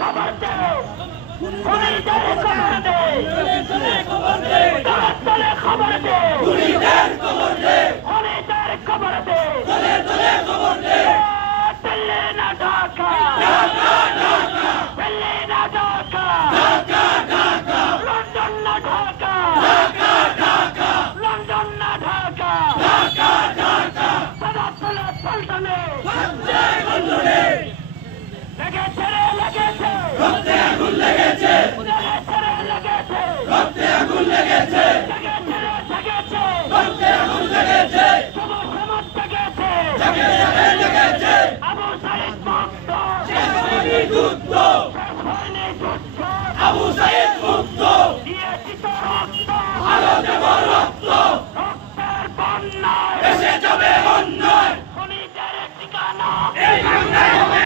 খবর দে খুনিদের খবর দে তলে খবর দে খুনিদের খবর দে দিল্লি না ঢাকা দিল্লি না ঢাকা লন্ডন না ঢাকা লন্ডন না ঢাকা সাদা তলে পল্টনে লেগেছে রে লেগেছে রক্তে আগুন লেগেছে লেগেছে রে লেগেছে রক্তে আগুন লেগেছে লেগেছে রে লেগেছে রক্তে আগুন লেগেছে যুব সমাজ লেগেছে লেগেছে আবু সাইদ মুক্ত শেষ হয়নি যুদ্ধ শেষ হয়নি যুদ্ধ আবু সাইদ